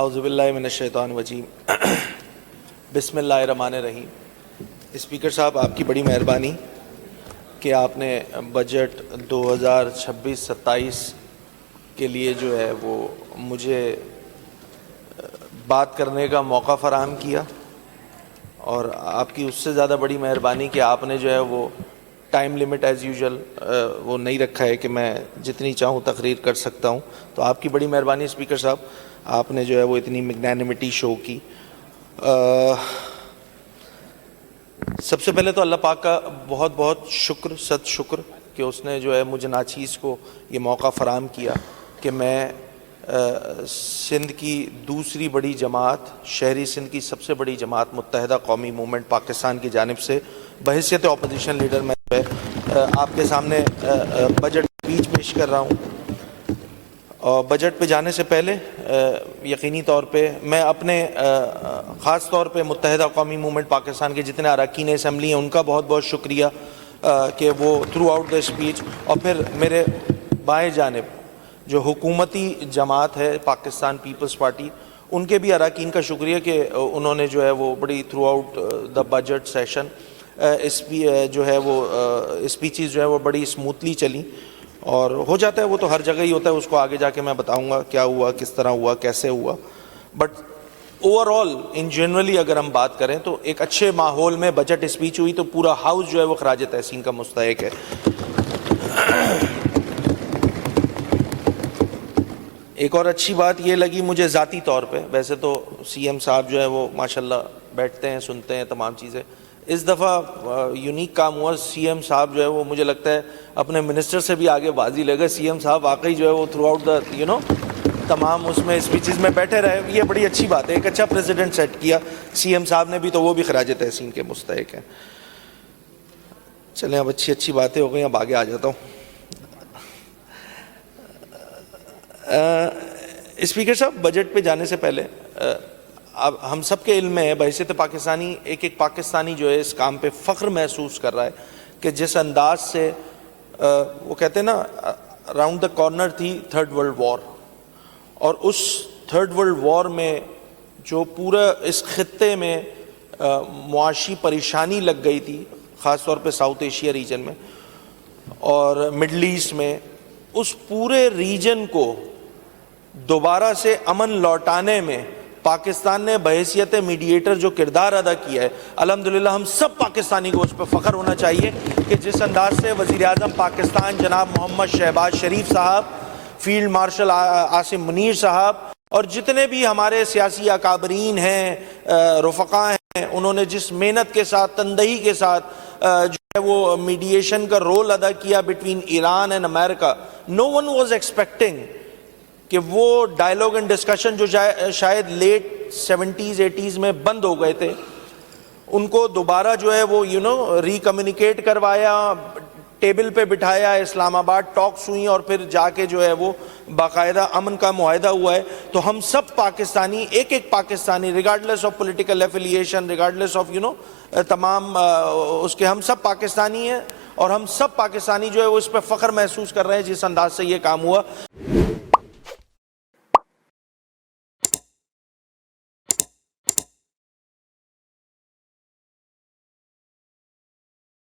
اعوذ باللہ من الشیطان الرجیم بسم اللہ الرحمن الرحیم۔ اسپیکر صاحب، آپ کی بڑی مہربانی کہ آپ نے بجٹ 2026-27 کے لیے جو ہے وہ مجھے بات کرنے کا موقع فراہم کیا، اور آپ کی اس سے زیادہ بڑی مہربانی کہ آپ نے جو ہے وہ ٹائم لیمٹ ایز یوزول وہ نہیں رکھا ہے کہ میں جتنی چاہوں تقریر کر سکتا ہوں۔ تو آپ کی بڑی مہربانی اسپیکر صاحب، آپ نے جو ہے وہ اتنی میگنینمٹی شو کی۔ سب سے پہلے تو اللہ پاک کا بہت بہت شکر، صد شکر کہ اس نے جو ہے مجھے ناچیز کو یہ موقع فراہم کیا کہ میں سندھ کی دوسری بڑی جماعت، شہری سندھ کی سب سے بڑی جماعت متحدہ قومی موومنٹ پاکستان کی جانب سے بحیثیت اپوزیشن لیڈر میں جو ہے آپ کے سامنے بجٹ اسپیچ پیش کر رہا ہوں۔ اور بجٹ پہ جانے سے پہلے یقینی طور پہ میں اپنے خاص طور پہ متحدہ قومی موومنٹ پاکستان کے جتنے اراکین اسمبلی ہیں ان کا بہت بہت شکریہ کہ وہ تھرو آؤٹ دا اسپیچ، اور پھر میرے بائیں جانب جو حکومتی جماعت ہے پاکستان پیپلز پارٹی، ان کے بھی اراکین کا شکریہ کہ انہوں نے جو ہے وہ بڑی through out the budget session جو ہے وہ اسپیچز جو ہے وہ بڑی اسموتھلی چلیں۔ اور ہو جاتا ہے وہ تو ہر جگہ ہی ہوتا ہے، اس کو آگے جا کے میں بتاؤں گا کیا ہوا، کس طرح ہوا، کیسے ہوا، but over all in generally اگر ہم بات کریں تو ایک اچھے ماحول میں بجٹ اسپیچ ہوئی تو پورا ہاؤس جو ہے وہ خراج تحسین کا مستحق ہے۔ ایک اور اچھی بات یہ لگی مجھے ذاتی طور پہ، ویسے تو سی ایم صاحب جو ہے وہ ماشاءاللہ بیٹھتے ہیں، سنتے ہیں تمام چیزیں، اس دفعہ یونیک کام ہوا، سی ایم صاحب جو ہے وہ مجھے لگتا ہے اپنے منسٹر سے بھی آگے بازی لے گئے۔ سی ایم صاحب واقعی جو ہے وہ تھرو آؤٹ دا تمام اس میں اسپیچز میں بیٹھے رہے، یہ بڑی اچھی بات ہے، ایک اچھا پریزیڈنٹ سیٹ کیا سی ایم صاحب نے بھی، تو وہ بھی خراج تحسین کے مستحق ہیں۔ چلیں اب اچھی باتیں ہو گئی، اب آگے آ جاتا ہوں۔ اسپیکر صاحب، بجٹ پہ جانے سے پہلے اب ہم سب کے علم میں ہے، بحیثیت پاکستانی ایک پاکستانی جو ہے اس کام پہ فخر محسوس کر رہا ہے کہ جس انداز سے وہ کہتے ہیں نا راؤنڈ دا کارنر تھی تھرڈ ورلڈ وار، اور اس تھرڈ ورلڈ وار میں جو پورا اس خطے میں معاشی پریشانی لگ گئی تھی، خاص طور پہ ساؤتھ ایشیا ریجن میں اور مڈل ایسٹ میں، اس پورے ریجن کو دوبارہ سے امن لوٹانے میں پاکستان نے بحیثیت میڈییٹر جو کردار ادا کیا ہے، الحمدللہ ہم سب پاکستانی کو اس پہ فخر ہونا چاہیے کہ جس انداز سے وزیر اعظم پاکستان جناب محمد شہباز شریف صاحب، فیلڈ مارشل عاصم منیر صاحب اور جتنے بھی ہمارے سیاسی اکابرین ہیں، رفقا ہیں، انہوں نے جس محنت کے ساتھ، تندہی کے ساتھ جو ہے وہ میڈییشن کا رول ادا کیا بٹوین ایران اینڈ امریکہ۔ نو ون واز ایکسپیکٹنگ کہ وہ ڈائیلاگ اینڈ ڈسکشن جو شاید لیٹ 70s 80s میں بند ہو گئے تھے، ان کو دوبارہ جو ہے وہ ری کمیونیکیٹ کروایا، ٹیبل پہ بٹھایا، اسلام آباد ٹاکس ہوئیں اور پھر جا کے جو ہے وہ باقاعدہ امن کا معاہدہ ہوا ہے۔ تو ہم سب پاکستانی، ایک Pakistani, regardless of political affiliation, regardless of تمام اس کے، ہم سب پاکستانی ہیں، اور ہم سب پاکستانی جو ہے وہ اس پہ فخر محسوس کر رہے ہیں جس انداز سے یہ کام ہوا۔